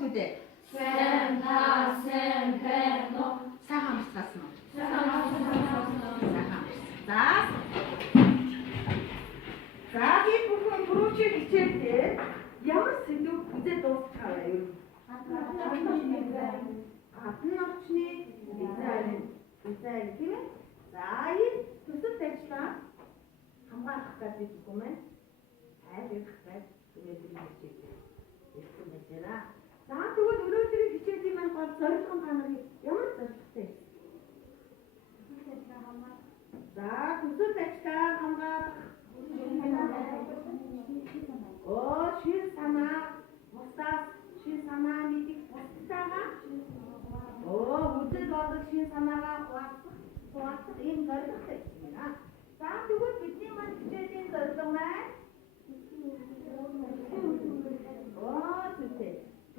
төдөө. Сэн, та, сэн, пэ, но. Сайхан амсгасан уу? Сайхан Сайхан. За би бүхэн түрүүчийг хичээлдээ ямар сэдв үзээ дуусчихаа юу? Гадны орчны дизайн тийм ээ? За энэ төсөлт ажлаа хамгаалах гэж үгүй мэн. Хайрах гэж өнөөдөр хичээлээ. Ирсэн байна. За тэгвэл өнөөдрийн хичээлийн маань гол зорилго нь та нарыг ямар зорилготой вэ? За төсөлт ажлаа хамгаалах шин санаа бусдаас шин санаа мэдих бусдаагаа үзэл бодол шин санаагаа хуваалцах ийм зорилготой байна. За тэгвэл бидний маань хичээлийн зорилго маань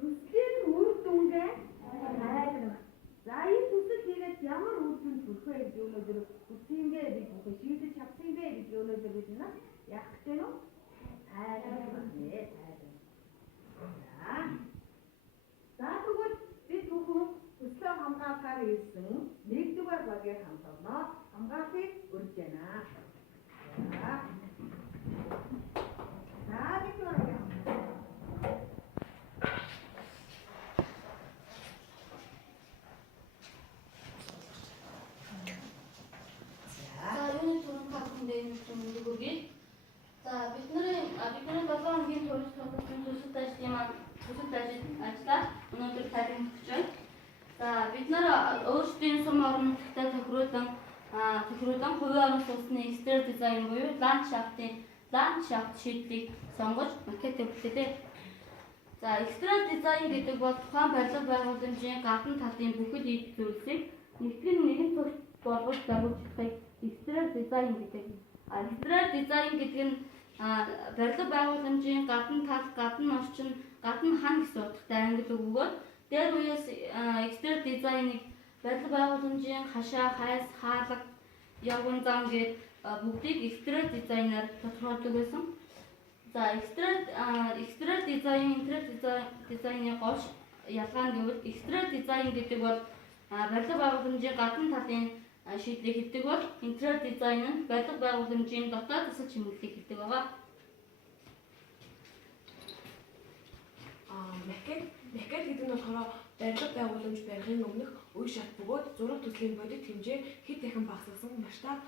төслийн үр дүнгээ хайрна. За энэ төсөл хийгээд ямар үр дүн төрөх вэ гэж өнөөдөр хүсэнгээ бид бүхэн шийдэж чадсангээ гэж өнөөдөр бид яах гэж байна уу? Хайрна. За тэгвэл бид бүхэн төслөө хамгаалахаар ирсэн 1-р багийн хамтарнаа хамгаалахыг урьж байна. За 1-р багийн За бидний 7 хоногийн турш тоглосон төсөлт ажлын маань ажлаа өнөөдөр тайлбарлах гэж байна. За бид нар өөрсдийн сум орнуудтай тохируулан хувийн орон сууцны exterior design буюу ландшафт шийдлийг сонгож макет төвлөлөө. За exterior design гэдэг бол тухайн барилга байгууламжийн гадна талын бүхэл ид зүйлсийг нэгэн төвд болгож байгуулахыг exterior design гэдэг. Exterior design гэдэг нь барилга байгууламжийн гадна тал, гадна орчин, гадна хан гэсэн утгатай англи үг бөгөөд дээр үеэс exterior design-ыг барилга байгууламжийн хашаа, хайс, хаалга, явган зам гээд бүгдийг exterior design-аар тодорхойлдог байсан. За exterior design, interior design-ийн гол ялгаа нь гэвэл exterior design гэдэг бол барилга байгууламжийн гадна талын шийдлийг хэлдэг бол interior design нь барилга байгууламжийн дотоод засаг чимэглэлийг хэлдэг байгаа. Макет гэдэг нь болохоор барилга байгууламж барихын өмнөх үе шат бөгөөд зураг төслийн бодит хэмжээ хэд дахин багасгасан масштаб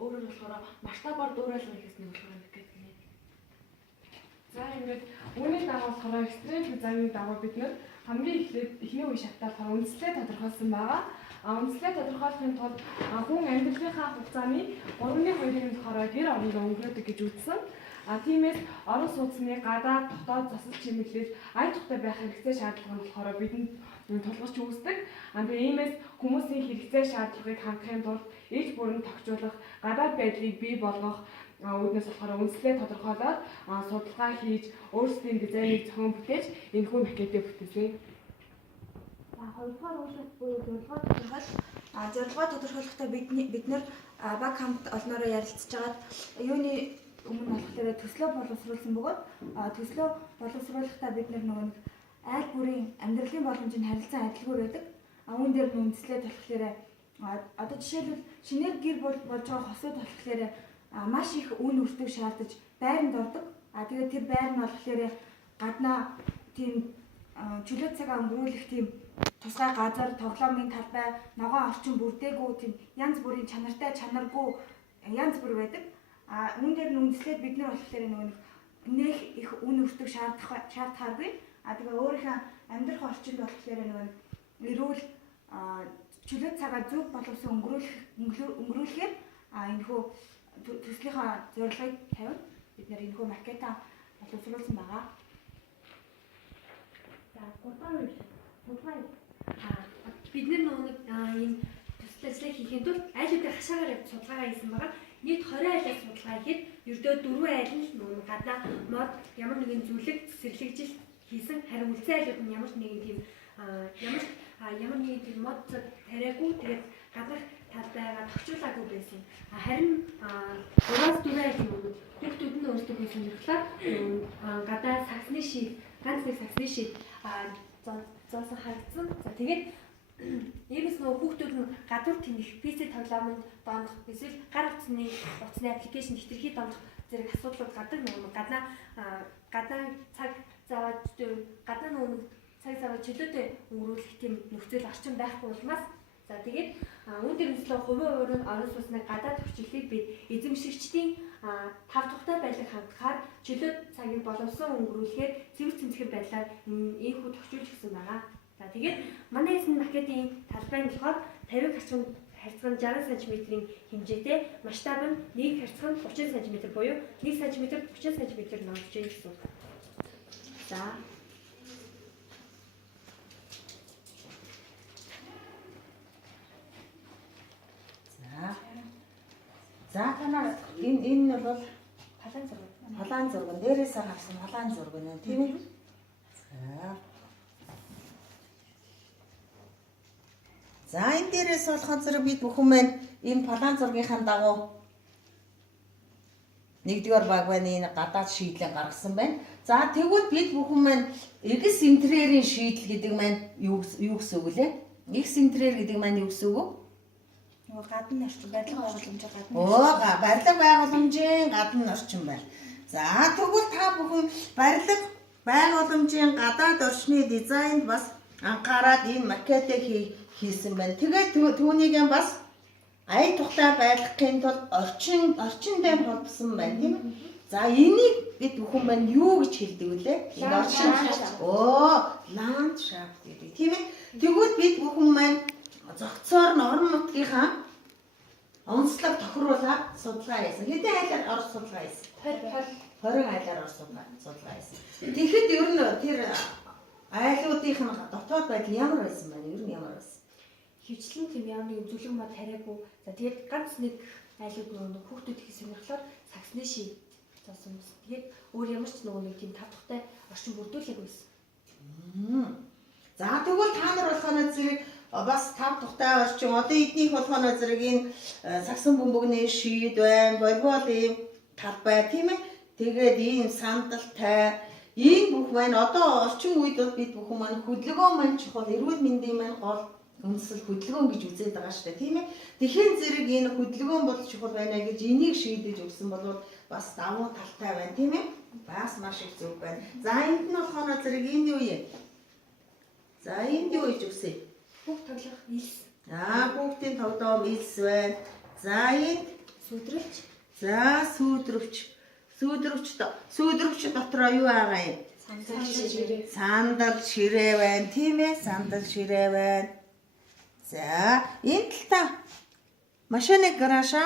өөрөөр болохоор масштабаар дуурайлгах хийснийг болохоор макет гэнэ. За ингээд үүний дагуу болохоор exterior design-ийн дагуу бид нэр хамгийн эхний үе шаттай болохоор үндслээ тодорхойлсон байгаа. Үндслээ тодорхойлохын тулд хүн амьдралынхаа хугацааны 3/2-ыг болохоор гэр орондоо өнгөрөөдөг гэж үзсэн. Тиймээс орон сууцны гадаад дотоод засаг чимэглэл ая тухтай байх хэрэгцээ шаардлага нь болохоор бидэнд тулгарч үүсдэг. Тэгээ иймээс хүмүүсийн хэрэгцээ шаардлагыг хангахын тулд иж бүрэн тогтжуулах гадаад байдлыг бий болгох үүднээс болохоор үндслээ тодорхойлоод судалгаа хийж өөрсдийн дизайныг зохион бүтээж энэхүү макетыг бүтээсэн. Хоёрдугаар уушрал буюу зорилгоо тодорхойлохдоо бид нар баг хамт олноороо ярилцж байгаад юуны өмнө болохоор төслөө боловсруулсан бөгөөд төслөө боловсруулахдаа бид нэг айл бүрийн амьдралын боломжийн харилцан адилгүй байдаг. Үүн дээр үндэслээд болохоор одоо жишээлбэл шинээр гэр болж байгаа хосууд болохоор маш их үн өртөг шаардаж байранд ордог. Тэгээд тэр байр нь болохоор гаднаа тийм чөлөө цагаа өнгөрүүлэх тийм тусгай газар, тоглоомын талбай, ногоон орчин бүрдээгүй тийм янз бүрийн чанартай, чанаргүй янз бүр байдаг. Үүн дээр үндэслээд бид нар болохоор нэг их үн өртөг шаардахааргүй. Тэгээ өөрийнхөө амьдрах орчинд болохоор эрүүл чөлөө цагаа зөв боловсон өнгөрүүлэхээр энэхүү төслийнхаа зорилгыг тавиад бид нар энэхүү макета боловсруулсан байгаа. За 3 удаа бид нэг энэ төсөл ажлыг хийхэд тулд айлуудын хашаагаар явж судалгаа хийсэн байгаа. Нийт 20 айлын судалгаа хийхэд ердөө 4 айл нь гадаа мод ямар нэгэн зүйлэг цэцэрлэгжил хийсэн. Харин үлцэн айлууд нь ямар нэгэн тийм мод тариагүй тэгээд гадах талбайгаа тогтчуулаагүй байсан. Харин 3-4 айлын өмнө хүүхдүүд нь өөрсдөө сонирхлоо гадаа сагсны шиг ганц нэг саксны шид зоосон харагдсан. За тэгээд иймээс нөгөө хүүхдүүд нь гадуур тэмэх PC тоглоомонд доонох эсвэл гар утасны аппликейшн хэтэрхий доонох зэрэг асуудлууд гадаг нөгөө гадаа цаг заваад нөгөө цаг заваад чөлөөтэй өнгөрүүлэх тийм нөхцөл орчин байхгүй улмаас за тэгээд үүн дээр нэслэн хувийн уран орон сууцны гадаад төвчлөлийг бид эзэмшигчдийн тав тухтай байлаг хандахаар чөлөөт цагийг боловсон өнгөрүүлэхээр цэвэр цэмцгэр байдлаар ийм хүү төвчүүлж гисэн байгаа. За тэгээд манай эзэн макетийн талбай нь болохоор 50 харьцан 60 см-ийн хэмжээтэй, масштаб нь 1 харьцан 30 см буюу 1 см 30 см номж байна гэсэн. За За танаа энэ бол талан зураг. Халаан зураг. Дээрээс харсан халаан зураг нэ тийм ээ. За энэ дээрээс болохоор зэрэг бид бүхэн маань энэ халаан зургийнхаа дагуу нэгдүгээр баг байна энэ гадаад шийдлээ гаргасан байна. За тэгвэл бид бүхэн маань X интерьерийн шийдэл гэдэг маань юу гэсэн үг лээ? X интерьер гэдэг маань юу гэсэн үг? Гадна орчин барилга байгууламжийн гадна. Барилга байгууламжийн гадна орчин байна. За тэгвэл та бүхэн барилга байгууламжийн гадаад орчны дизайнд бас анхаарал энэ макетыг хийсэн байна. Тэгээд түүнийг бас ая тухтай байлгахын тулд орчиндээ холбосон байна тийм ээ. За энийг бид бүхэн маань юу гэж хэлдэг вүлээ? Энэ орчин ландшафт гэдэг тийм ээ. Тэгвэл бид бүхэн маань зохицоор нь орон нутгийнхаа онцлог тохируулаад судалгаа хийсэн. Хэдэн айлаар орж судалгаа хийсэн? 20 айлаар орж судалгаа хийсэн. Тэгэхэд ер нь тэр айлуудын дотоод байдал ямар байсан бэ? Ер нь ямар байсан? Хөвчлэн тийм яамны зүлэг мод тариагүй. За тэгээд ганц нэг айлууд нөгөө хүүхдүүд их сонирхлоор саксны шид зоосон юм. Тэгээд өөр ямар ч нөгөө нэг тийм тав тухтай орчин бүрдүүлэг байсан. За тэгвэл та нар болохоно зэрэг бас тав тухтай орчин одоо эднийх болохоно зэрэг энэ сагсан бөмбөгний шид байна, волейболын талбай тийм ээ. Тэгээд ийм сандалтай энэ бүх байна. Одоо орчин үед бол бид бүхэн маань хөдөлгөөн маань чухал, эрүүл мэндийн маань гол үндэслэл хөдөлгөөн гэж үзээд байгаа шүү дээ тийм ээ. Тэхийн зэрэг энэ хөдөлгөөн бол чухал байна гэж энийг шийдэж өгсөн бол бас давуу талтай байна тийм ээ. Бас маш их зөв байна. За энд нь болохоно зэрэг энэ юу юм? За энд юу гэж өгсөн? Хүүхд тоглох илс. Хүүхдийн тоглоом илс байна. За энд Сүдрэлч. За сүйдрэгч дотроо юу байгаа юм? Сандал ширээ байна тийм ээ. Сандал ширээ байна. За энэ талаа машины гаража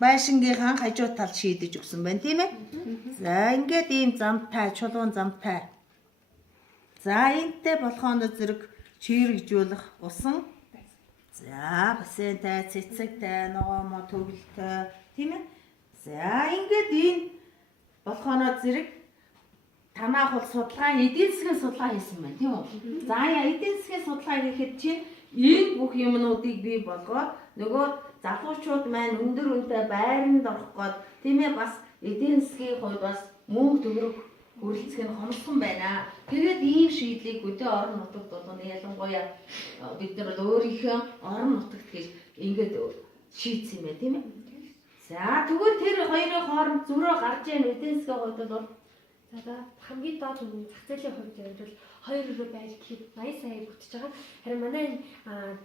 байшингийнхаа хажуу талд шийдэж өгсөн байна тийм ээ. За ингээд ийм замтай, чулуун замтай. За энтэй болохонд зэрэг чирэгжүүлэх усан. За бассейнтай, цэцэгтэй, ногоомоо төвлөлтэй тийм ээ. За ингээд энэ болохоно зэрэг танаах бол судалгаа эдийн засгийн судалгаа хийсэн байна тийм үү? За эдийн засгийн судалгаа хийхэд чинь энэ бүх юмнуудыг бий болгоод нөгөө залуучууд маань өндөр үнэтэй байранд орох гээд тийм ээ бас эдийн засгийн хувьд бас мөнгө төгрөг хөрөлцөх нь хомсгон байна. Тэгээд ийм шийдлийг өдөө орон нутагт болгоно ялангуяа бид нар бол өөрийнхөө орон нутагт гэж ингээд шийдсэн юм байна тийм ээ. За тэгвэл тэр хоёрын хооронд зөрөө гарч яана эдийн засгийн хувьд бол За хамгийн доод үнэ зах зээлийн хувьд бол 2 руу байр гэхэд 80 сая бүтэж байгаа. Харин манай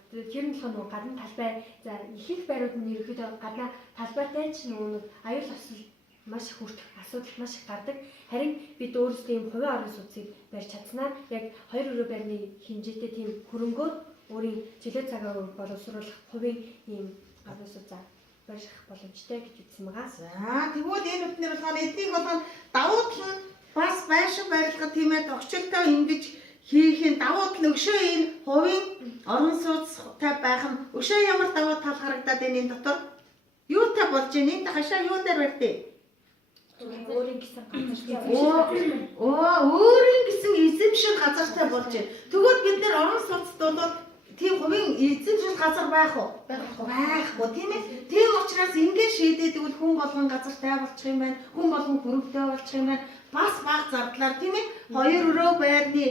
тэр нь болохоор нөгөө гадна талбай за ихэнх байрууд нь ерөөхдөө гадна талбайтай ч нөгөө аюул осол маш их хүртэх асуудал маш их гардаг. Харин бид өөрсдөө ийм хувийн орон сууцыг барьж чадсанаар яг 2 руу байрны хэмжээтэй тийм хөрөнгөөр өөрийн жилийн цагаа боловсруулах хувийн ийм орон сууцаа барих боломжтой гэж үзсэн байгаа. За тэгвэл энэ үтнэр болохоор эднийг болгоно давуу тал нь бас байшин барилга тийм ээ тогтчлолтой ингэж хийхин давуу тал өшөө энэ хувийн орон сууцтай байх нь өшөө ямар давуу тал харагдаад байна энэ дотор юутай болж байна энэ хашаа юун дээр барьдээ Өөрийн гэсэн газар. өөрийн гэсэн эзэмшил газартай болж байна. Тэгвэл бид нэр орон сууцд бол тийм хувийн эзэмшил газар байх уу? Байхгүй тийм ээ. Тийм учраас ингээд шийдээд тэгвэл хүн болгон газартай болчих юм байна. Хүн болгон хөрөвтэй болчих юм байна. бас баг зардлаар тийм ээ 2 өрөө байрны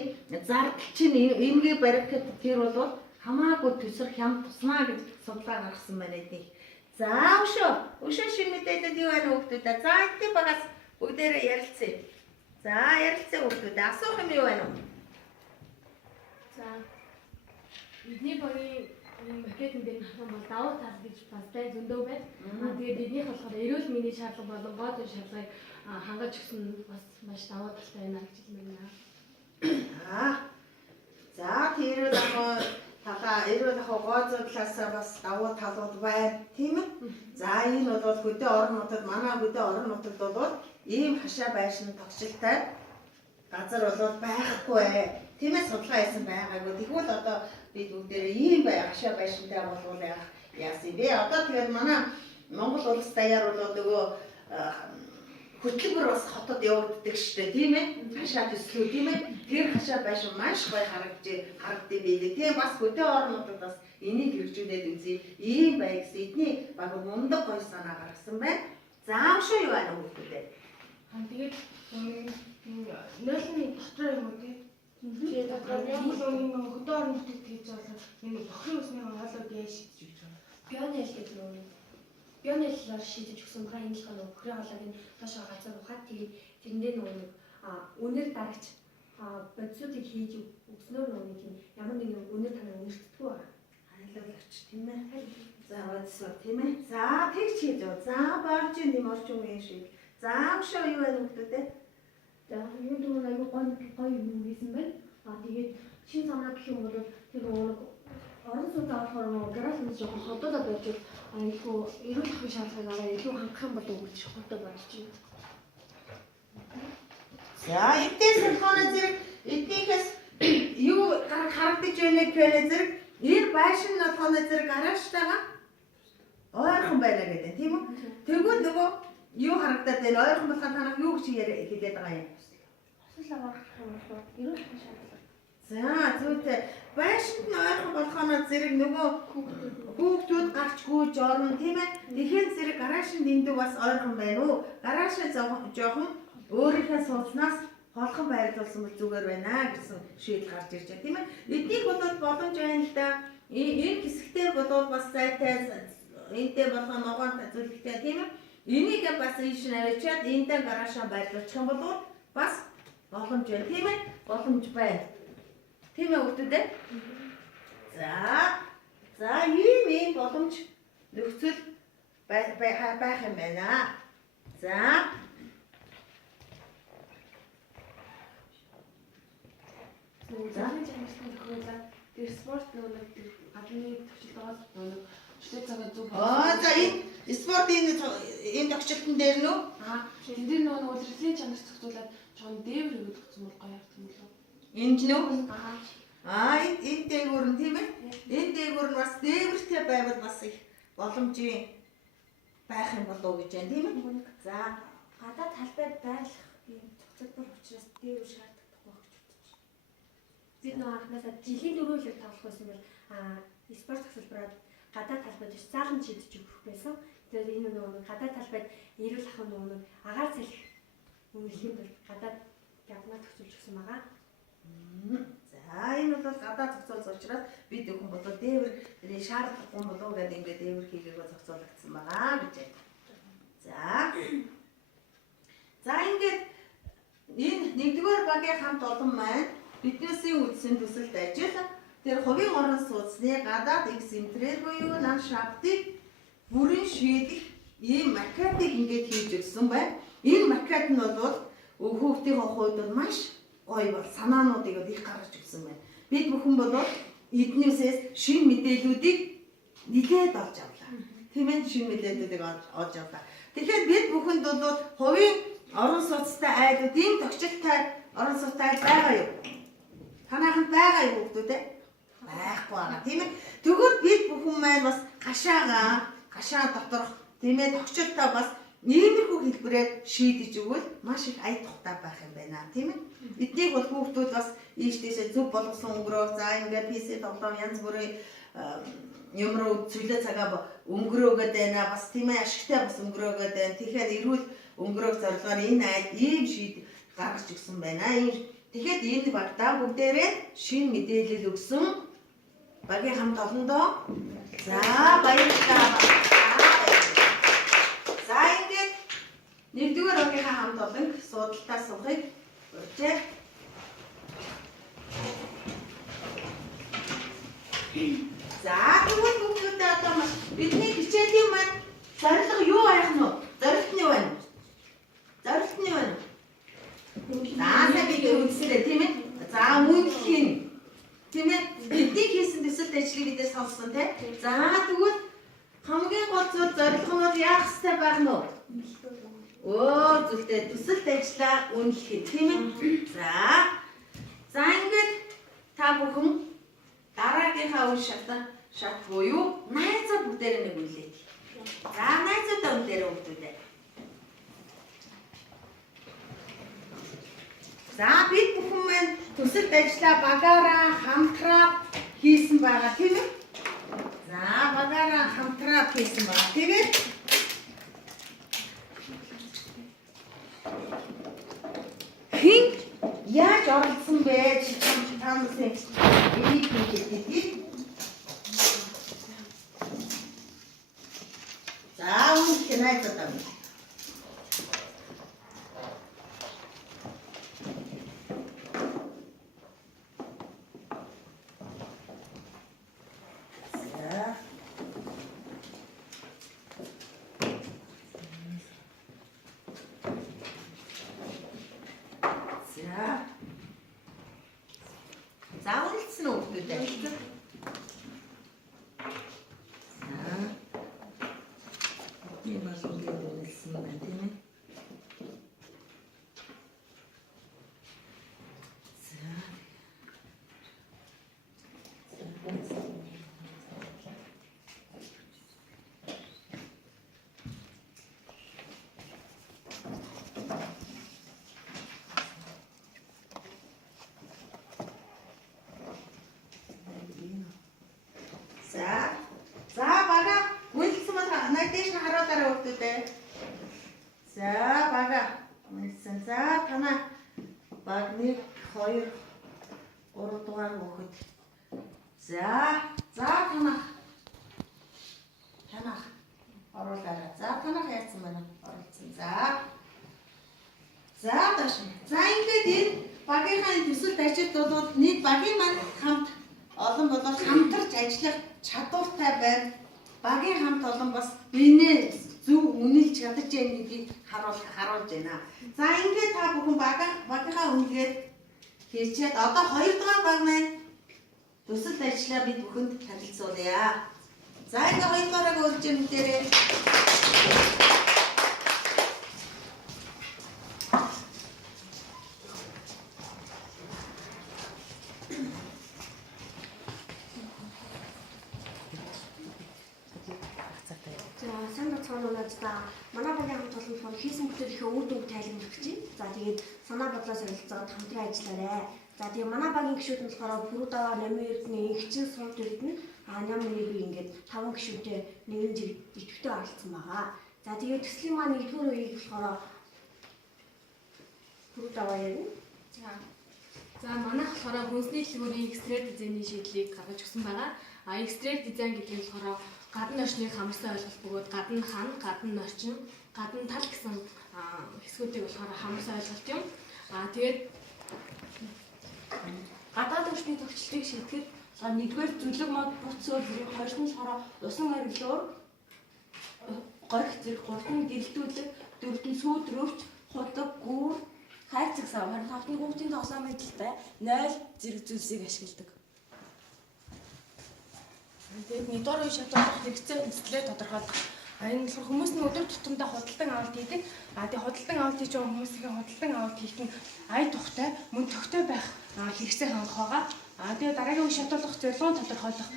зардал чинь энэгээ барих гэхэд тэр бол хамаагүй төсөр хям туснаа гэж судалгаа гаргасан байна эдний. За өшөө шинэ мэдээлэл юу байна хүүхдүүд? За эдний багаас бүгдээрээ ярилцъя. За ярилцъя хүүхдүүд. Асуух юм юу байна уу? За бидний багийн маркетинг дээр хасан бол давуу тал гэж бас тай зөндөө байна. Тэгээд эднийх болохоор эрүүл мэндийн шаардлага болон гол шаардлагыг хангаж өгсөн бас маш давуу талтай байна гэж хэлмээр байна. За тэр эрүүл ахуй гоо зүйлсээ бас давуу талууд байна тийм ээ. За энэ бол хөдөө орон нутагт манай хөдөө орон нутагт бол ийм хашаа байшин тогтчлолтой газар бол байхгүй тийм ээ, судалгаа хийсэн байгаагүй. Тэгвэл одоо бид бүгдээрээ ийм хашаа байшинтай болвол яасан бэ? Одоо тэгээд манай Монгол улс даяар бол нөгөө хөтөлбөр бас хотод явагддаг штэ тийм ээ. Хашаа төслөө тийм ээ. Тэр хашаа байшин маш гоё харагддаг байлээ. Тийм бас хөдөө орон нутагт бас энийг хэрэгжүүлээд үзье. Ийм бай гэсэн эдний баг мундаг гоё санаа гаргасан байна. Заавшаа юу байна хүүхдүүдээ? Тэгээд нойлны дотроо юм уу тий? Тэгээд дотроо юм хөдөө орон нутагт хийж байгаа энэ бохрын усны хоолойг яаж шийдэж өгч байгаа? Бионел гэдэг нь бионеллоор шийдэж өгсөн ба энэ л бохрын хоолойг нь доошоо газар ухаад тэгээд тэрэндээ нөгөө үнэр дарагч бодисуудыг хийж өгснөөр нөгөө тийм ямар нэгэн үнэр танаа үнэртдэггүй байна. Хайлуулагч тийм ээ. За бодисоо тийм ээ. За тэгж хийж байгаа. За борж юм орчин үеийн шиг. Заавшаа юу байна хүүхдүүдээ? За энэ дөрөв аягүй гоё юм хийсэн байна. Тэгээд шин санаа гэх юм бол тэр нөгөө орон сууцаа болохоор нөгөө гараж нь жоохон ходоодоо байж аягүй эрүүл ахуйн шаардлагыг аваа илүү хангах юм болов уу гэж бодож болж байна. За эдгээр сэлхоны зэрэг эднийхээс юу харагдаж байна гэхээр зэрэг энэ байшин нотхоны зэрэг гараажтайгаа ойрхон байна гэдэг тийм үү? Тэгвэл нөгөө юу харагдаад байна? Ойрхон болохоор танах юу гэж хэлээд байгаа юм? Асуулаа гаргах юм бол эрүүл ахуйн шаардлага. За зүйтэй байшинд нь ойрхон болохоос зэрэг нөгөө хүүхдүүд гарч гүйж орно тийм ээ. Тэгэхээр зэрэг гараашин дэндүү бас ойрхон байна уу? Гараашаа жоохон өөрийнхөө сууцнаас холхон байрлуулсан бол зүгээр байна гэсэн шийдэл гарч ирж байгаа тийм ээ. Эднийг бол боломж байна л да. Энэ хэсэгтэр бол бас зайтай энтэй болгоо ногоон зүйлтэй тийм ээ. Энийг бас ийш навчаад эндээ гараашаа байрлуулчих юм бол бас боломж байна тийм ээ. Боломж байна. Тийм ээ хүүхдүүдээ. За ийм боломж нөхцөл байх юм байна. За Зааны чанартай тохиолдол тэр спорт нөгөө гадны төвчлөлтөөр нөгөө шүтээ цагаа зүг. За энэ спорт энэ тогтчлтын дээр нөө энэ дээр нөгөө улирлын чанар зохицуулаад жоохон дээвэр өгөх гэсэн бол гоё ярих юм болов. энэ ч нөө энэ дээгүүр нь тийм ээ. Энэ дээгүүр нь бас дээвэртэй байвал бас их боломжийн байх юм болов уу гэж байна тийм ээ. За гадаад талбайд байх юм цогцолтол учраас дээвэр шаардлагатай гэж бодож байна. Бид нөгөө анхнаасаа жилийн дөрөвлөг тоглох байсан бол спорт тасалбараад гадаад талбайд заалан шийдэж өгөх байсан. Тэгээд энэ нөгөө гадаад талбайд эрүүл ахуйн нөгөө агаар салхи үнэлэхэд бол гадаад явнаа төгсүүлж өгсөн байгаа. За энэ бол гадаад зохицуулсан учраас бид өхөн болоо дээвэр шаардлагагүй болоо гэдэг ингээд дээвэр хийгээгүй зохицуулагдсан байгаа гэж байна. За ингээд энэ нэгдүгээр багийн хамт олон маань биднээсийн үндсэн төсөлд ажил тэр хувийн орон сууцны гадаад экземплер буюу ландшафтыг бүрэн шийдэх ийм макетыг ингээд хийж өгсөн байна. Энэ макет нь бол хүүхдийн хувьд бол маш гоё бол санаануудыг их гаргаж өгсөн байна. Бид бүхэн бол эднээсээс шин мэдээллүүдийг нэлээд олж авлаа. Тийм ээ, шин мэдээллүүдийг олж авлаа. Тэгэхээр бид бүхэнд бол хувийн орон сууцтай айлууд ийм тогтчлолтой орон сууцтай байгаа юу? Танайханд байгаа юу хүүхдүүд ээ? Байхгүй байгаа тийм ээ. Тэгвэл бид бүхэн маань бас гашаа доторх тийм ээ тогтчлолтой бас иймэрхүү хэлбэрээр шийдэж өгвөл маш их ая тухтай байх юм байна тийм ээ. Эднийг бол хүүхдүүд бас ийш тийшээ зөв болгосон өнгөрөө за ингээд PC тоглоом янз бүрийн юм руу цүлээ цагаа өнгөрөөгөөд байна бас тийм ээ ашигтай бас өнгөрөөгөөд байна. Тэгэхээр эрүүл өнгөрөөх зорилгоор энэ айл ийм гаргаж өгсөн байна. Тэгэхээр энэ багтаа бүгдээрээ шинэ мэдээлэл өгсөн багийн хамт олондоо за баярлалаа. За ингээд нэгдүгээр багийнхаа хамт олон суудалтаа суухыг урьжээ. За тэгвэл бүгдээ одоо бидний хичээлийн маань зорилго юу байх нь вэ? Зорилт нь юу байна? Зорилт нь юу байна? За бид үзлээ тийм ээ. За үнэлхийн тийм ээ. Бидний хийсэн төсөлт ажлыг бид сонссон тийм. За тэгвэл хамгийн гол зүйл зорилго нь яах ёстой байх нь вэ? Зүйлтэй төсөлт ажлаа үнэлэх тийм ээ. За ингээд та бүхэн дараагийнхаа үе шат буюу найзаа бүгдээрээ нэг үнэлээ. За найзуудаа үнэлээрэй бүгдээ. За бид бүхэн маань төсөлт ажлаа багаараа хамтраад хийсэн байгаа тийм ээ. За багаараа хамтраад хийсэн байгаа тийм ээ. Хин яаж оролцсон бэ? Таамасын энийг хийгээд. За үнэ найзуудаа. За үнэлсэн үү бүгдээ? Энэ бас үнэлсэн байна тийм ээ. За бага үнэлсэн байна. Найдаж нь харуулаарай бүгдээ. За бага үнэлсэн. За танаа баг 1 2 3 дугаар хүүхэд. За танаа оруулаарай. За танаа яасан байна? Оруулсан. За доош. За ингээд энэ багийнхаа төсөлт ажилтнууд нийт багийн маань хамт олон болоод хамтарч ажиллах чадвартай байна. Багийн хамт олон бас бинээ зөв үнэлж чадаж байна гэдгийг харуулж байна. За ингээд та бүхэн багийнхаа үнэлгээд хийчихэд одоо 2 дугаар баг маань төсөлт ажлаа бид бүхэнд танилцуулъя. За ингээд 2 дугаарыг үлж юмдэрээ. Манай багийн хамт олон болохоор хийсэн бүтээлийнхээ үр дүнг тайлбарлах чинь. За тэгээд санаа бодлоо солилцоод хамтран ажиллаарай. За тэгээд манай багийн гишүүд нь болохоор Бүрүүдава, Намын Эрдэнэ, Игчин, Сууд Эрдэнэ, Ням нэрийг ингээд 5 гишүүнтэй нэгэн зэрэг идэвхтэй оролцсон байгаа. За тэгээд төслийн маань 1-р үеийг болохоор Бүрүүдава ярина. За манайх болохоор хүнсний дэлгүүрийн экстракт дизайны шийдлийг гаргаж өгсөн байгаа. Экстракт дизайн гэдэг нь болохоор гадна орчныг хамарсан ойлголт бөгөөд гадна хан, гадна орчин, гадна тал гэсэн хэсгүүдийг болохоор хамарсан ойлголт юм. Тэгээд гадаад орчны төвчлөлийг шийдэхэд 1-р зүлэг мод буц өөр зэрэг, 2-т нь болохоор усан оргилуур, горих зэрэг, 3-т нь гэлдүүлэг, 4-т нь сүйдрөвч, худаг, гүүр, хайр цагсаа, 25-т нь хүүхдийн тоглоом мэдлэлтэй 0 зэрэг зүйлсийг ашигладаг. Тэгээд 1-р үе шатуулах хэрэгцээ үндэслэлээ тодорхойлох. Энэ болохоор хүмүүс нь өдөр тутамдаа худалдан авалт хийдэг. Тэгээд худалдан авалт хийж байгаа хүмүүсийн худалдан авалт хийх нь ая тухтай, мөн төгтэй байх хэрэгцээ хангах байгаа. Тэгээд дараагийн үе шатуулах зорилгоо тодорхойлох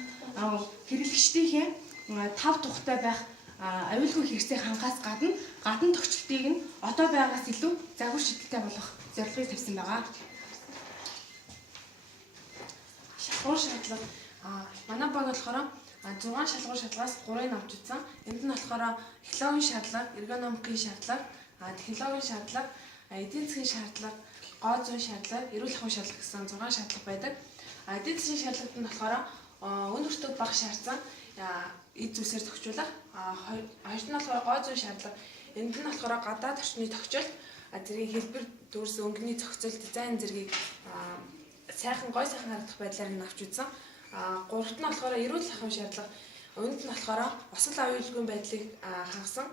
хэрэглэгчдийн 5 тухтай байх аюулгүй хэрэгцээ хангахаас гадна төгчлөлтийг нь одоо байгаас илүү загвар шидэлтэй болгох зорилгыг тавьсан байгаа. Шалгуур шаардлага манай баг болохоор 6 шалгуур шалгаас 3-ыг авч үзсэн. Энд нь болохоор экологийн шаардлага, эргономикийн шаардлага, технологийн шаардлага, эдийн засгийн шаардлага, гоо зүйн шаардлага, эрүүл ахуйн шаардлага гэсэн 6 шаардлага байдаг. Эдийн засгийн шаардлагууд нь болохоор үн өртөг бага шаардсан эд зүйлсээр зохицуулах. Хоёрт нь болохоор гоо зүйн шаардлага. Энд нь болохоор гадаад орчны тохижол, зэргийн хэлбэр, дүрс, өнгөний зохицол, дизайн зэргийг сайхан гой сайхан харагдах байдлаар нь авч үзсэн. Гуравт нь болохоор эрүүл ахуйн шаардлага. Үүнд нь болохоор осол аюулгүй байдлыг хангасан.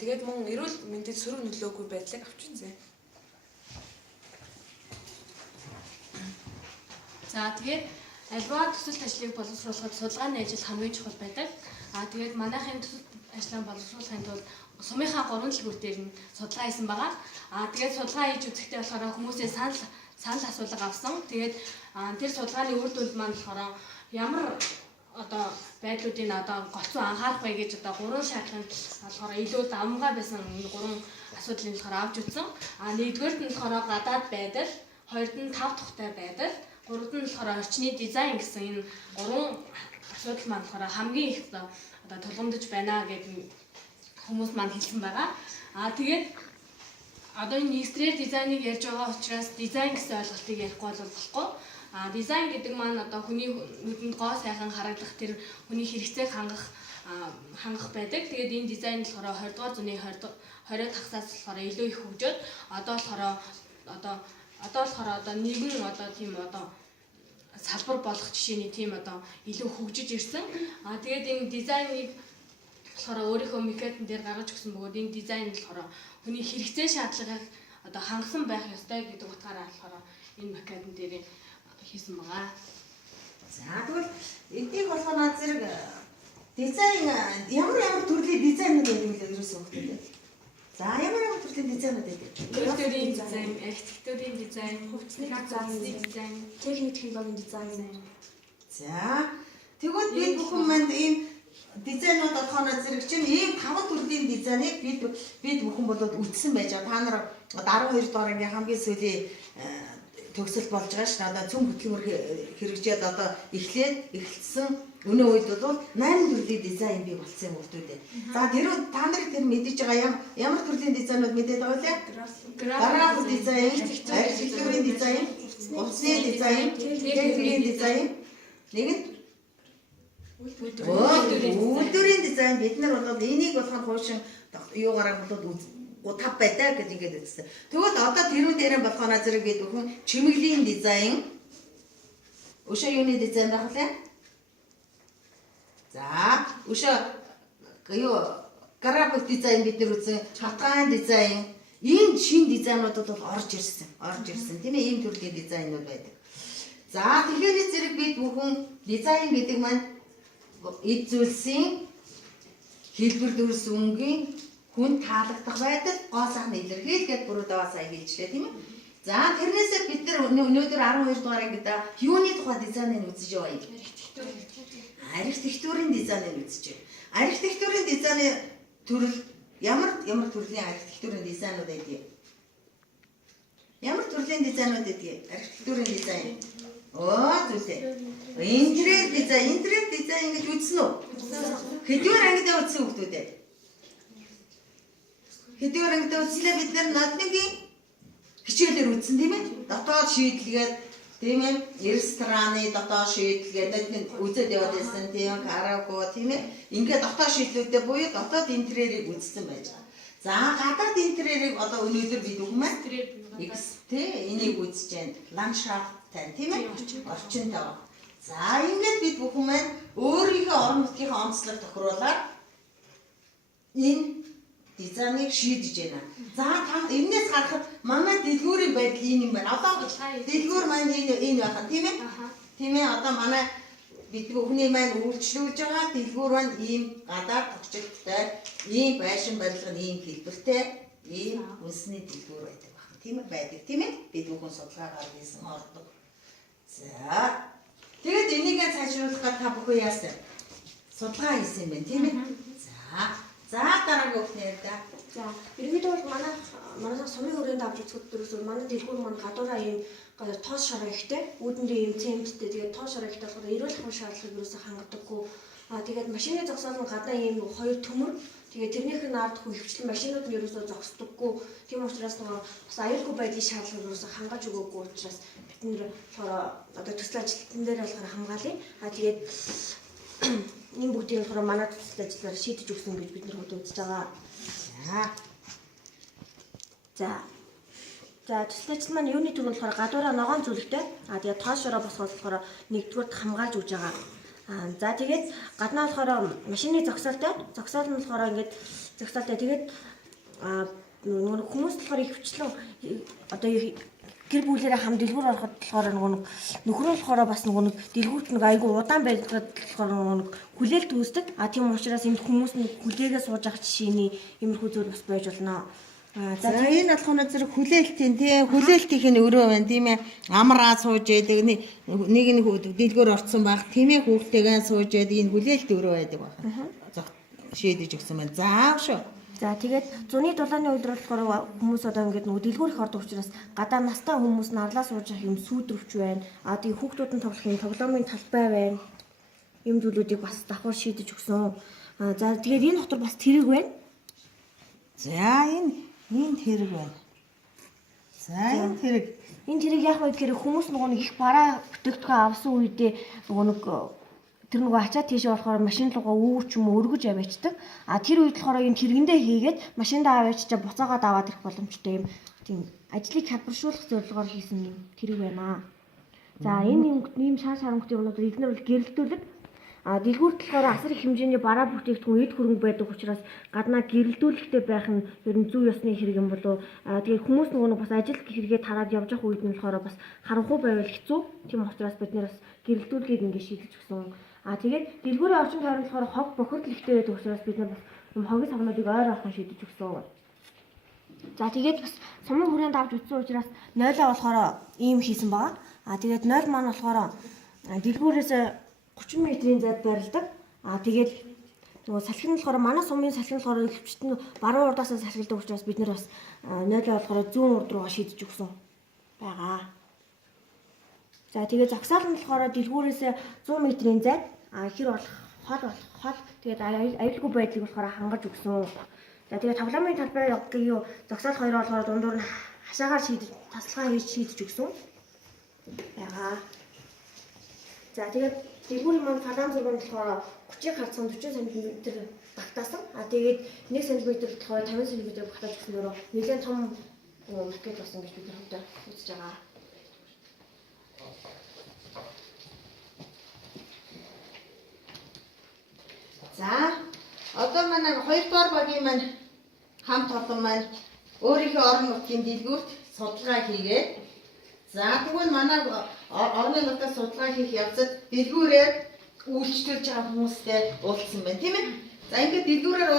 Тэгээд мөн эрүүл мэндэд сөрөг нөлөөгүй байдлыг авч үзсэн. За тэгээд альва төсөлт ажлыг боловсруулахад судалгааны ажил хамгийн чухал байдаг. Тэгээд манайхын төсөлт ажлаа боловсруулахын тулд сумынхаа 3 дэлгүүртээр нь судалгаа хийсэн байгаа. Тэгээд судалгаа хийж үзэхдээ болохоор хүмүүсээс санал асуулга авсан. Тэгээд тэр судалгааны үр дүнд маань болохоор ямар одоо байдлуудыг одоо голцоо анхаарах вэ гэж одоо 3 шаардлаганд болохоор илүү давмгай байсан 3 асуудлыг болохоор авч үзсэн. Нэгдүгээрт нь болохоор гадаад байдал, хоёрт нь тав тухтай байдал, гуравт нь болохоор орчны дизайн гэсэн энэ 3 асуудал маань болохоор хамгийн их одоо тулгамдж байна гэдэг хүмүүс маань хэлсэн байгаа. Тэгээд одоо энэ экстерьер дизайныг ярьж байгаа учраас дизайн гэсэн ойлголтыг ярихгүй болохгүй. Дизайн гэдэг маань одоо хүний нүдэнд гоо сайхан харагдах, тэр хүний хэрэгцээг хангах байдаг. Тэгээд энэ дизайн болохоор 20 дугаар зууны 20-д хагасаас болохоор илүү их хөгжөөд одоо болохоор нэгэн одоо тийм одоо салбар болох жишээний тийм одоо илүү хөгжиж ирсэн. Тэгээд энэ дизайныг болохоор өөрийнхөө макетн дээр гаргаж өгсөн бөгөөд энэ дизайн болохоор хүний хэрэгцээ шаардлагыг одоо хангасан байх ёстой гэдэг утгаараа болохоор энэ макетн дээр хийсэн байгаа. За тэгвэл эднийг болгоно зэрэг дизайн ямар төрлийн дизайнууд байдаг вэ ерөөсөө хөлтэй. За ямар төрлийн дизайнууд байдаг? Үйлдвэрийн дизайн, архитектурын дизайн, хувцсны дизайн, техник технологийн дизайн. За тэгвэл бид бүхэн манд ийм дизайнууд олгоно зэрэг чинь ийм 5 төрлийн дизайныг бид бүхэн болоод үтсэн байж байгаа. Та нар 12 дугаар ангийн хамгийн сүүлийн төгсөл болж байгаа шин. Одоо цөм хөтөлмөр хэрэгжээд одоо эхэлсэн өнөө үед бол 8 төрлийн дизайн бий болсон юм хүмүүс. За тэр та нар тэр мэдэж байгаа ямар төрлийн дизайнууд мэдээд байгаа вэ? График дизайн, архитектурын дизайн, хувцсны дизайн, техникийн дизайн, нэг нь үйлдвэрийн дизайн. Бид нар бол энийг болгоход хуушин юугаараа болоод тав байдаг гэж ингэж үзсэн. Тэгвэл одоо тэрүүн дээрээ болгоно зэрэг бид бүхэн чимэглийн дизайн, өшөө юуны дизайн байх вэ? За өшөө график дизайн бид нар үзсэн, хатгаан дизайн, ийм шин дизайнуудад бол орж ирсэн тийм ээ, ийм төрлийн дизайнууд байдаг. За тэгэхээр зэрэг бид бүхэн дизайн гэдэг маань эд зүйлсийн хэлбэр дүрс өнгийн хүн таалагдах байдал гоо сайхан илэрхийл гэдээ бүрөө даваа сая хэлжлээ тийм ээ. За тэрнээсээ бид нар өнөөдөр 12 дугаар ангид юуны тухай дизайныг үзэж байгаа юм? Архитектурын дизайныг үзэж байна. Архитектурын дизайны төрөл ямар төрлийн архитектурын дизайнууд байдаг? Ямар төрлийн дизайнууд байдаг? Архитектурын дизайн. Зүйлээ. Интерьер дизайн гэж үзсэн үү? Хэдгээр ангидаа үзсэн хүмүүс үү? Хэдгээр ангидаа үзлээ бид нар нодныгийн хичээлээр үзсэн тийм ээ? Дотоод шийдлгээд тийм ээ? Рестораны дотоод шийдлгээд нодны үзээд яваад байсан тийм караоке тийм ээ? Ингээд дотоод шийдлүүдээ буюу дотоод интерьерийг үзсэн байж байгаа. За гадаад интерьерийг одоо өнөөдөр бид бүхэн энийг үзэж байна. Ландшафт тань тийм ээ? Орчинтой. За ингээд бид бүхэн маань өөрийнхөө орон нутгийнхаа онцлог тохируулаад энэ дизайныг шийдэж байна. За энэс харахад манай дэлгүүрийн байдал ийм юм байна. Одоо дэлгүүр маань энэ байна тийм ээ? Тийм ээ, одоо манай бид бүхний маань үйлчлүүлж байгаа дэлгүүр маань ийм гадаад тогтцолтой, ийм байшин барилга нь ийм хэлбэртэй, ийм үнсний дэлгүүр байдаг байна. Тийм ээ байдаг тийм ээ? Бид бүхэн судалгаагаар хийсэн ордог. За тэгээд энийг цаашруулах гэж та бүхэн яасан? Судалгаа хийсэн юм байна тийм ээ? За дараагийн үгнээр да. За ерөнхийдөө бол манай сумын хүрээнд авч үзэхэд дөрөсөө манай дэлгүүр маань гадуураа ийм тоос шороо ихтэй, үүдэндээ ийм цементтэй, тэгээд тоос шороо ихтэй болохоор эрүүл ахуйн шаардлагыг юусаа хангадаггүй Тэгээд машины зогсоол нь гадаа ийм хоёр төмөр. Тэгээд тэрнийх нь ард хөвчлэн машинууд нь ерөөсөө зогсдоггүй. Тийм учраас нөгөө бас аюулгүй байдлын шаардлага ерөөсөө хангаж өгөөгүй учраас бид нэр болохоор одоо төсөл ажилтан дээр болохоор хамгаалъя. Тэгээд энэ бүгдийг болохоор манай төсөл ажиллаар шийдэж өгсөн гэж бид нар үзэж байгаа. За төсөл ажил маань юуны төгөнд болохоор гадуураа ногоон зүлэгтэй. Тэгээд тоошороо босгоод болохоор нэгдүгürt хамгаалж өгж байгаа. За тэгээд гаднаа болохоор машины зогсоолтой. Зогсоол нь болохоор ингээд зогсоолтой. Тэгээд нөгөө хүмүүс болохоор их хвчлэн одоо гэр бүлээрээ хам дэлгүүр ороход болохоор нөгөө нөхрөө болохоор бас нөгөө дэлгүүрт нэг айгүй удаан байдаг болохоор нөгөө хүлээлт үүсдэг. Тийм учраас энэ хүмүүс нь хүлээгээ сууж авах жишээний иймэрхүү зүйл бас байж болно. За энэ алхам зэрэг хүлээлтийн тийм хүлээлтийнх нь өрөө байна тийм ээ. Амраа сууж яадаг нэг дэлгүүр орцсон баг тийм ээ хүүхдтэйгээ сууж яадаг энэ хүлээлт өрөө байдаг байна. Шийдэж өгсөн байна. Заав шүү. За тэгээд зуны дулааны үед болохоор хүмүүс одоо ингээд нөгөө дэлгүүр их ордог учраас гадаа настай хүмүүс нарлаа сууж явах юм сүйдрөвч байна. Тэгээд хүүхдүүд нь тоглох юм тоглоомын талбай байна. Ийм зүйлүүдийг бас давхар шийдэж өгсөн. За тэгээд энэ дотор бас тэрэг байна. За энэ тэрэг байна. За энэ тэрэг. Энэ тэрэг яг вэ гэхээр хүмүүс нөгөө нэг их бараа бүтээгдэхүүн авсан үедээ нөгөө тэр нөгөө ачаа тийшээ болохоор машин руугаа өвч юм өргөж аваачдаг. Тэр үед болохоор энэ тэргэндээ хийгээд машиндаа авааччаа буцаагаад аваад ирэх боломжтой юм. Тийм ажлыг хялбаршуулах зорилгоор хийсэн юм тэрэг байна. За энэ ийм шар шаранхтын юмнууд эдгээр бол гэрэлтүүлэг. Дэлгүүрт болохоор асар их хэмжээний бараа бүтээгдэхүүн эд хөрөнгө байдаг учраас гаднаа гэрэлтүүлэхтэй байх нь ер нь зөв ёсны хэрэг юм болов. Тэгээд хүмүүс нөгөө бас ажил хэрэгээ тараад явж явах үед нь болохоор бас харанхуй байвал хэцүү. Тийм учраас бид нэр бас гэрэлтүүлгийг ингэ шийдэж өгсөн. Тэгээд дэлгүүрийн орчин тойронд болохоор хог бохирдол ихтэй байдаг учраас бид нар бас юм хогийн савнуудыг ойр орхон шийдэж өгсөн. За тэгээд бас сумын хүрээнд авч утсан учраас 0-аа болохоор ийм хийсэн байгаа. Тэгээд 0 маань болохоор дэлгүүрээс 30 метрийн зайд байрладаг. Тэгээд нөгөө салхин нь болохоор манай сумын салхин нь болохоор хөвчт нь баруун урдаас салхилдаг учраас бид нар бас 0-аа болохоор зүүн урд руугаа шийдэж өгсөн байгаа. За тэгээд зогсоол нь болохоор дэлгүүрээс 100 метрийн зайд хэр болох хол тэгээд аюулгүй байдлыг болохоор хангаж өгсөн. За тэгээд тоглоомын талбай юу зогсоол хоёроо болохоор дундуур нь хашаагаар шийдэж таслахаа хийж шийдэж өгсөн байгаа. За тэгээд дэлгүүрийн маань фалан зураг нь болохоор 30-ыг харцсан 40 см багтаасан. Тэгээд 1 см болохоор 50 см багтааж өгсөн дөрөв нэлээд том маркет болсон гэж бид нар үзэж байгаа. За одоо манай 2 дугаар багийн маань хамт олон маань өөрийнхөө орон нутгийн дэлгүүрт судалгаа хийгээд за тэгвэл манай орны нутгаас судалгаа хийх явцад дэлгүүрээр үйлчлүүлж байгаа хүмүүстэй уулзсан байна тийм ээ. За ингээд дэлгүүрээр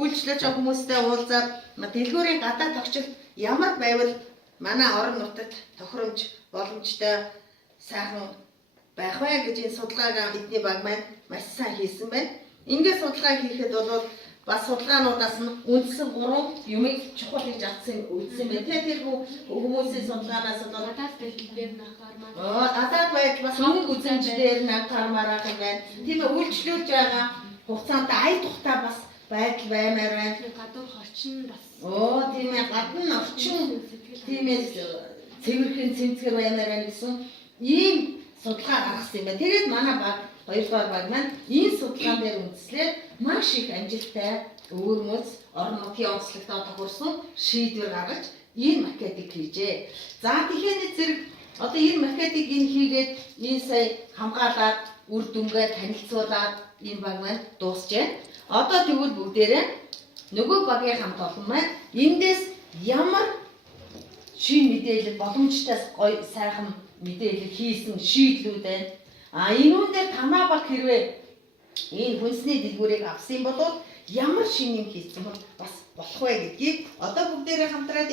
үйлчлүүлж байгаа хүмүүстэй уулзаад дэлгүүрийн гадаа тогтчилт ямар байвал манай орон нутагт тохиромж боломжтой сайхан байх вэ гэж энэ судалгааг бидний баг маань маш сайн хийсэн байна. Ингээд судалгаа хийхэд бол бас судалгаануудаас нь үндсэн 3 юмыг чухал гэж авсан үзсэн байна. Тэр хүмүүсийн судалгаанаас бол гадаад байдлаар нахаармаар. Гадаад байдал бас хөнгө үзэмжлэр нахаармаар байгаа байна. Тийм ээ үйлчлүүлж байгаа хугацаанд ая тухтай бас байдал баймаар байна. Гадуур орчин бас. Тийм ээ гадны орчин тийм ээ цэвэрхэн цэмцгэр баймаар байна гэсэн ийм судалгаа гаргасан юм байна. Тэгээд манай баг 2 дугаар баг маань энэ судалгаан дээр үндэслээд маш их амжилттай өвөрмөц орон нутгийн онцлогтой тохирсон шийдвэр гаргаж энэ макетыг хийжээ. За тэгэхээр зэрэг одоо энэ макетыг хийгээд энэ сая хамгаалаад үр дүнгээ танилцуулаад энэ баг маань дуусжээ. Одоо тэгвэл бүгдээрээ нөгөө багийн хамт олон маань эндээс ямар шин мэдээлэл боломжтой гоё сайхан мэдээлэл хийсэн шийдлүүд байна. Энүүн дээр танаа баг хэрвээ энэ хүнсний дэлгүүрийг авсан бол ямар шин юм хийсэн бол бас болох вэ гэдгийг одоо бүгдээрээ хамтраад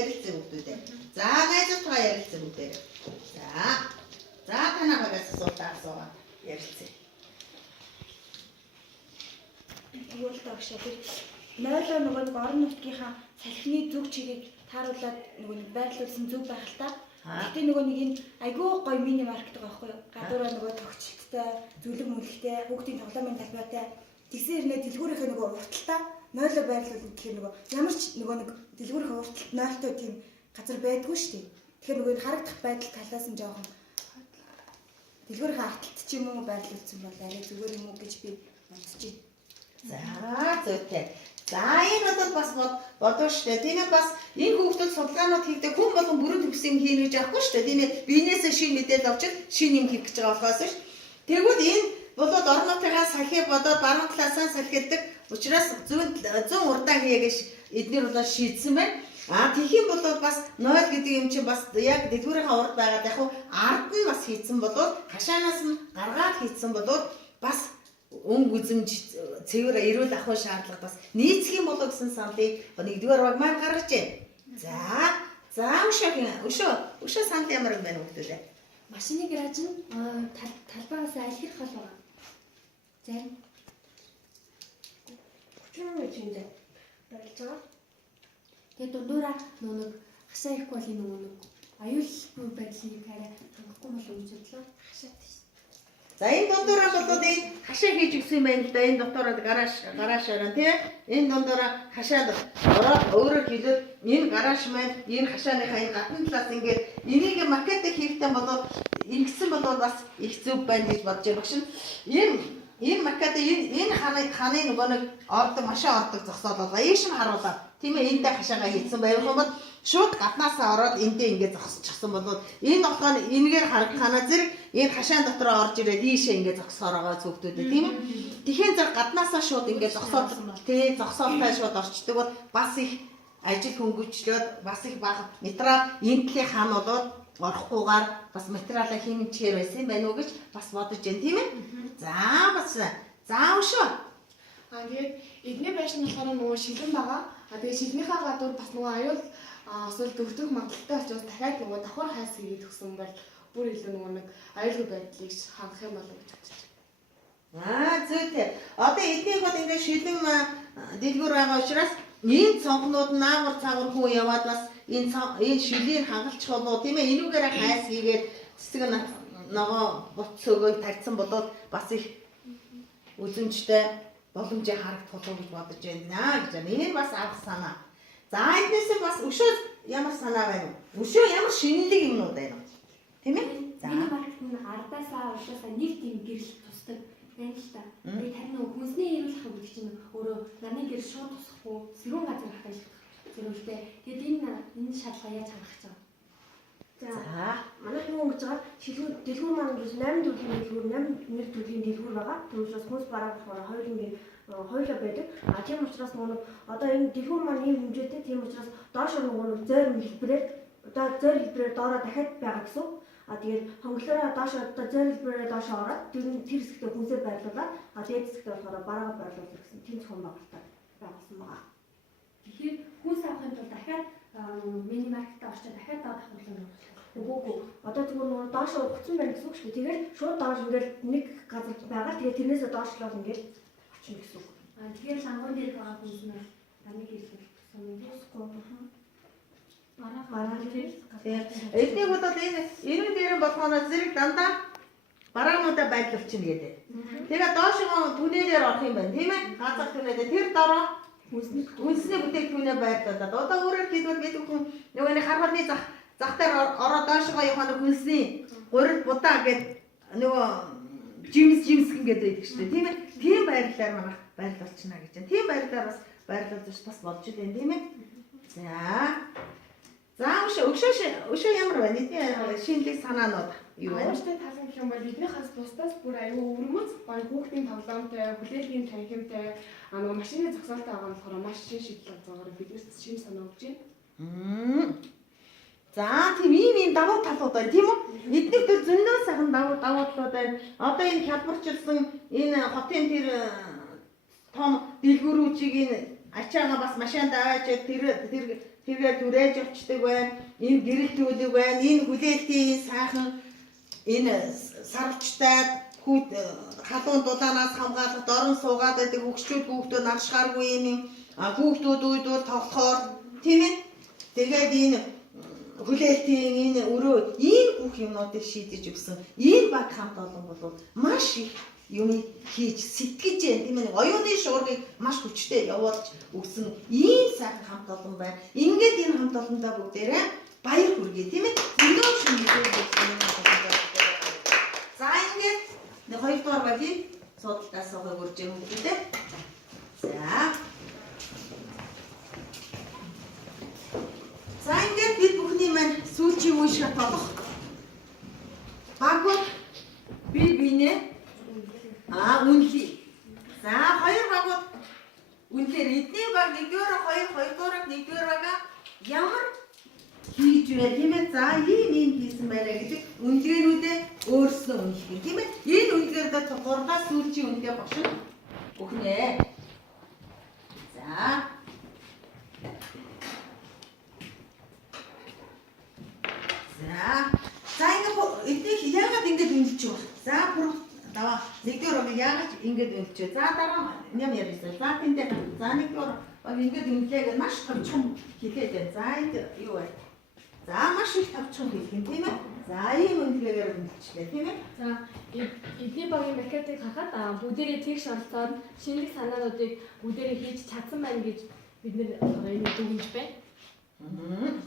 ярилцсан бүгдээ. За найзтайгаа ярилцсан бүгдээрээ. За танаа багаас асуултаа ярилцъя. Юу л таашаа тэр 0 нөгөө орон нутгийнхаа салхины зүг чигийг тааруулаад нөгөө байрлуулсан зүг байх л та. Гэтэ нөгөө нэг энэ айгүй гоё мини маркет байгаа байхгүй юу? Гадуураа нөгөө тогтчтой, зүлэг мүлгтэй, хүүхдийн тоглоомын талбайтай. Тэгсэн хэрнээ дэлгүүрийнхээ нөгөө урталтаа нойлоо байрлуулна гэхээр нөгөө ямар ч нөгөө нэг дэлгүүрийнхээ урталт нойлтой тийм газар байдгүй шүү дээ. Тэгэхээр нөгөө энэ харагдах байдал талаас нь жоохон дэлгүүрийнхээ арталт ч юм уу байрлуулсан бол арай зүгээр юм уу гэж би бодож байна. За зүйтэй. За энэ бол бас бодоо штэ. Тийм ээ бас энэ хүүхдүүд судалгаанууд хийхдээ хүн болгон бүрэн төгсөн юм хийнэ гэж аахгүй штэ. Тийм ээ бизнесээ шин мэдээлэл авчид шин юм хийх гэж байгаа болохоос ш. Тэгвэл энэ болоод орон нутгийн салхи бодоод баруун талаасаа салхилдаг. Учираас зүүн урдаа хийгээш эдгээр болоо шийдсэн байна. Тэгэх юм бол бас нойл гэдэг юм чинь бас яг дэлгүүрийнхээ урд байгаад яг ард нь бас хийцэн болоод хашаанаас нь гаргаад хийцэн болоод бас өнгө үзэмж цэвэр эрүүл ахуй шаардлага бас нийцэх юм болоо гэсэн саналыг нэгдүгээр баг маань гаргаж байна. За өшөө санал ямар юм байна хүүхдүүд? Машины гараж нь талбайгаас айлхих хол байгаа. Зарим 30 минут чиндээ барилж байгаа. тэгээд дундуураа нэг хашаа ихгүй бол энэ нэг аюулгүй байдлыг арай хангахгүй бол гэж бодлоо. Хашаад тийм. За энэ дундуураа болоод энэ хашаа хийж өгсөн юм байна л да. Энэ дотороо гараашаа тий. Энэ дундуураа хашаад ороод өөрөөр хэлбэл энэ гарааш маань энэ хашааныхаа энэ гадна талаас ингээд энийг маркетинг хийхдээ болоод ингэсэн болоод бас их зөв байна гэж бодож байгаа шин. Энэ маркет энэ ханы нөгөө нэг ордог машин ордог зогсоод байгаа. Ийш нь харуулаад тийм ээ энтэй хашаагаа хийсэн байх юм бол шууд гаднаасаа ороод эндээ ингээд зогсчихсан болоод энэ болохоор энэгээр харагдахана зэрэг энэ хашаан дотроо орж ирээд ийшээ ингээд зогсоор байгаа зүгтүүдээ тийм ээ. Тэхийн зэрэг гаднаасаа шууд ингээд зогсоод тий зогсоолтай шууд орчдөг бол бас их ажил хөнгөвчлөөд бас их бага материал энэ талын хан болоод орохгүйгээр бас материалаа хэмжээр байсан юм байна уу гэж бас бодож байна тийм ээ. За өшөө. Тэгээд эдний байшин болохоор нөгөө шилэн байгаа. Тэгээд шилнийхээ гадуур бас нөгөө аюул эсвэл дөгтөх магадaltaй учраас дахиад нөгөө давхар хайс хийгээд өгсөн бол бүр илүү нөгөө нэг аюулгүй байдлыг хангах юм болов гэж бодож байна. Зүйтэй. Одоо эднийх бол ингээд шилэн дэлгүүр байгаа учраас энэ цонхнууд наавар цагаар хүн яваад бас энэ шилийг хангалчих болоо тийм ээ. Энүүгээр хайс хийгээд цэцэг нөгөө буц өгөө тавьсан болоод бас их үзэмжтэй боломжийг харагдах болов гэж бодож байна гэж байна. Энэ бас авах санаа. За эднээс бас өшөө ямар санаа байна вэ? Өшөө ямар шинэлэг юмнууд байна вэ? Тийм ээ? За. Энэ маркет нь ардаасаа уушаасаа нэг тийм гэрэл тусдаг. байна л та. Тэгээд харин нөгөө хүнсний эрүүл ахуй гэдэг чинь өөрөө нарны гэр шууд тусахгүй сэрүүн газар хатаж зэрэгтэй. Тэгээд энэ шалгаа яаж хангах гэж байгаа. За манай хүн гэж байгаа шилгүүр дэлгүүр маань гэж 8 төрлийн дэлгүүр 8 нэр төрлийн дэлгүүр байгаа. Түүнээс хүмүүс бараг болохоор хоёулаа байдаг. Тийм учраас нөгөө одоо энэ дэлгүүр маань ийм хэмжээтэй тийм учраас доош нөгөө зөөр хэлбэрээр одоо зөөр хэлбэрээр доороо дахиад байгаа гэсэн. Тэгээд хонглоороо доош одоо зөөр хэлбэрээр доош ороод тэр хэсэгтээ хүнсээ байрлуулаад дээд хэсэгтээ болохоор бараагаа байрлуулах гэсэн тийм зохион байгуулалт байгуулсан байгаа. Тэгэхээр хүнс авахын тулд дахиад мини маркетаа очиж дахиад доодох юм. Үгүй одоо зүгээр нөгөө доош угцсан байна гэсэн үг шүү дээ. Тэгээд шууд доош ингээд нэг газар байгаа. Тэгээд тэрнээсээ доошлол ингээд очих гэсэн үг. Тэгэхээр лангуун дээр байгаа хүнс нь намайг хэлэх гэсэн юм болохгүй. Бараа дээр. Эднийг бодоод энэ дээр болгоно зэрэг дандаа бараануудаа байдлуулчихна гэдэг. Тэгээд доошоо түнэлээр орох юм байна, тийм ээ? Газар түнэлээ тэр дараа хүнсний бүтээгдэхүүнээ байрлуулад. Одоо өөрөөр хэлбэл бид хүн нөгөө нэг харвалны зах дээр ороод доошоо явах хүнсний гурил будаа гэдэг нөгөө жимс гэдэг байдаг шүү дээ, тийм ээ? Тийм байрлалаар манайх байрлуулчихна гэж байна. Тийм байрлалаар бас байрлуулж бас болж байна, тийм ээ? За өшөө ямар байна? Эдний шинэлэг санаанууд юу байна? Өөртөө талын гэх юм бол эднийхээс бусдаас бүр аюу өвөрмөц баг хүүхдийн тоглоомтой, хүлээлийн танхимтай, нөгөө машины зогсоолтой байгаа нь болохоор маш шин шийдэл аваагаар биднээс шин санаа өгч байна. За тийм ийм давуу талууд байна тийм үү? Эднийх төр зөндөө сайхан давуу талууд байна. Одоо энэ хялбарчилсан энэ хотын тэр том дэлгүүрүүчийг энэ ачаага бас машинд аваач тэргээр түрээж очдөг байна. Энэ гэрэлтүүлэг байна. Энэ хүлээлтийн сайхан энэ сарвчтай халуун дулаанаас хамгаалах дорн суугаад байдаг хүүхдүүд наршгааргүй юм. Хүүхдүүд үүд бол тоглохоор тийм ээ. Тэгээд энэ хүлээлтийн энэ өрөө ийм бүх юмнуудыг шийдэж өгсөн энэ баг хамт олон бол маш их юм хийж сэтгэж тийм ээ оюуны шуургыг маш хүчтэй явуулж өгсөн ийм сайхан хамт олон байна. Ингээд энэ хамт олондоо бүгдээрээ баяр хүргэе тийм ээ. Зөндөө шинжилгээ за ингээд хоёрдугаар багийн судалдаас суугаад үрж байгаа бүгдээ. За ингээд бид бүхний маань сүүлчийн үе шат болох багууд бие биенээ үнэлье. За хоёр багууд үнэхээр эдний баг 1-р 2 2-р 1-р бага ямар хийж вэ тийм ээ. За ийм хийсэн байна гэж үнэлгээнүүдээ өөрснөө үнэлэх тийм ээ. Энэ үнэлгээдээ 3-аас сүүлчийн үнэлгээ бошин өгнө. За эднийг яагаад ингэж үнэлж байгаа? За бүр даваа 1-р баг яагаад ингэж үнэлж вэ? За дараа ням ярьсан. За тэнтэй за 1-р баг ингэж үнэлээгээ маш товчхон хэлээд байна. За энд юу вэ? За маш их товчхон хэлэх юм тийм ээ. За ийм үнэлгээгээр үнэлчихлээ тийм ээ. За эдний багийн макетыг харахад бүгдээрээ тэгш оролцоод шинэлэг санаануудыг бүгдээрээ хийж чадсан байна гэж бид нэр энэ дүгнэж байна.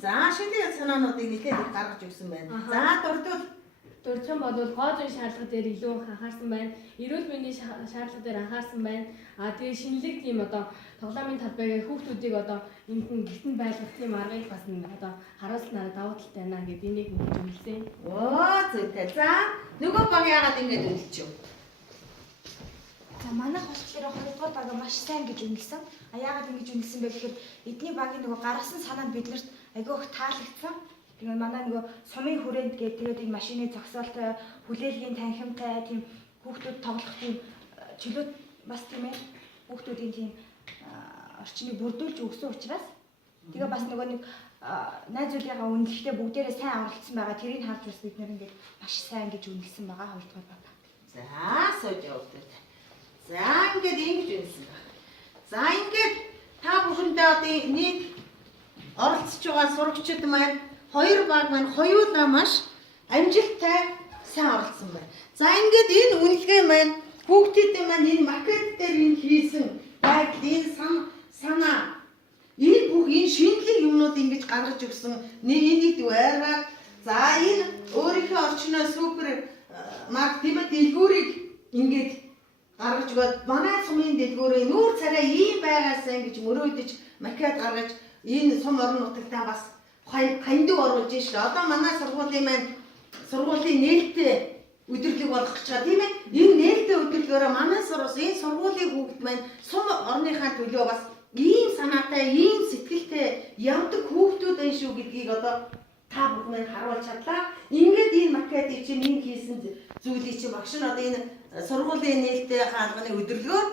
За шинэлэг санаануудыг нэлээд их гаргаж өгсөн байна. За дурдсан бол гоо зүйн шаардлага дээр илүү анхаарсан байна. Эрүүл мэндийн шаардлага дээр анхаарсан байна. Тэгээ шинэлэг тийм одоо тоглоомын талбайг хүүхдүүдийг одоо энэ гитэн байлгах тийм аргыг бас одоо харуулснараа давуу талтай байна гэдэг энийг үнэлсэн. Зүйтэй. За нөгөө баг яагаад ингэж үнэлж вэ? За манайх болохоор 2-р баг маш сайн гэж үнэлсэн. Яагаад ингэж үнэлсэн бэ гэхээр эдний багийн нөгөө гаргасан санаанд биднэрт айгүй их таалагдсан. Тэгээ манай нөгөө сумын хүрээнд гээд тэгээд энэ машины зогсоолтой, хүлээлгийн танхимтай, тийм хүүхдүүд тоглох тийм чөлөөт бас тийм ээ. Хүүхдүүдийн тийм орчныг бүрдүүлж өгсөн учраас тэгээ бас нөгөө нэг найз зүйлийнхаа үнэлэхдээ бүгдээрээ сайн оролцсон байгаа. Тэрийг харж бас бид нэр ингээд маш сайн гэж үнэлсэн байгаа 2-р баг. За сууж явуулдаг. За ингээд ингэж үнэлсэн байна. За ингээд та бүхэндээ одоо нийт оролцож байгаа сурагчид маань 2 баг маань хоёулаа маш амжилттай сайн оролцсон байна. За ингээд энэ үнэлгээ маань хүүхдүүдийн маань энэ макет дээр энэ хийсэн байдал энэ санаа энэ бүх энэ шинэлэг юмнууд ингэж гаргаж өгсөн энийг дуурайгаад за энэ өөрийнхөө орчноо супер марк тиймээ дэлгүүрийг ингэж гаргаж өгөөд манай сумын дэлгүүрээ нүүр царай ийм байгаасаа ингэж мөрөөдөж макет гаргаж энэ сум орон нутагтаа бас хандаг оруулж шээ. Одоо манай сургуулийн маань сургуулийн нээлттэй өдөрлөг болох гэж байгаа тийм ээ. Энэ нээлттэй өдөрлөгөөрөө манай энэ сургуулийн хүүхд маань сум орныхаа төлөө бас ийм санаатай, ийм сэтгэлтэй явдаг хүүхдүүд байна шүү гэдгийг одоо та бүхэн харуулж чадлаа. Ингээд энэ макетыг чинь ийм хийсэн зүйлийг чинь багш нь одоо энэ сургуулийн нээлттэй хаалганы өдөрлөгөөр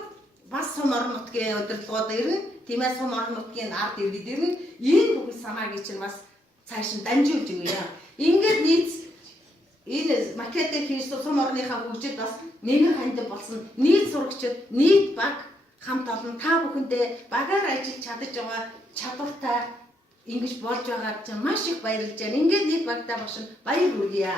бас сум орон нутгийн өдөрлөгөд ирнэ. Тийм ээ сум орон нутгийн ард иргэд ирнэ. Энэ бүх санааг чинь бас цааш нь дамжуулж өгье. Ингээд нийт энэ макетыг хийсэн сум орныхаа хөгжид бас нэмэр хандив болсон нийт сурагчид, нийт баг хамт олон та бүхэндээ багаар ажиллаж чадаж байгаа чадвартай ингэж болж байгаад чинь маш их баярлж байна. Ингээд нийт багтаа багш баяр хүргье.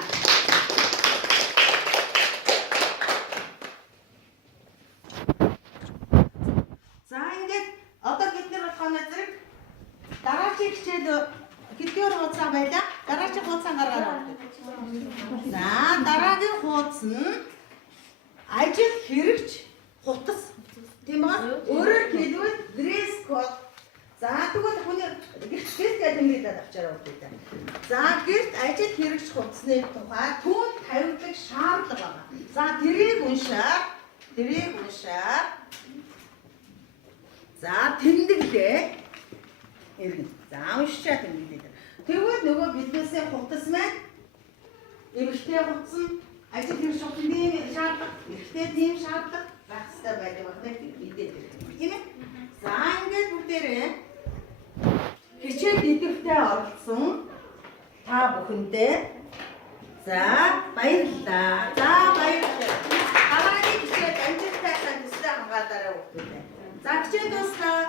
За ингээд одоо бид нар болохоо зэрэг дараагийн хичээл хэдгээр хуудас байлаа? Дараагийн хуудас гаргаарай. За дараагийн хуудас нь ажил хэрэгч хутас. Тийм ба? Өөрөөр хэлбэл dress code. За тэгвэл хүний гэрт гэдэг авчаарай үү. За гэрт ажил хэрэгч хутасны тухай түн тавигдах шаардлага байна. За тэрийг уншаад за тэмдэглээ. За уншчаа тэмдэглээ. Тэгвэл нөгөө биднээсээ хутас маань эмэгтэй хутас нь ажил хэрэгч хутасны шаардлага, эмэгтэй тийм шаардлага байх хэрэгтэй байдаг байна гэдэг тийм ээ. За ингээд бүгдээрээ хичээл идэвхтэй оролцсон та бүхэндээ за баярлалаа. За баярлалаа. Дараагийн хичээл амжилттай сайн төсөө хамгаалаарай бүгдээ. За хичээл дуслаа.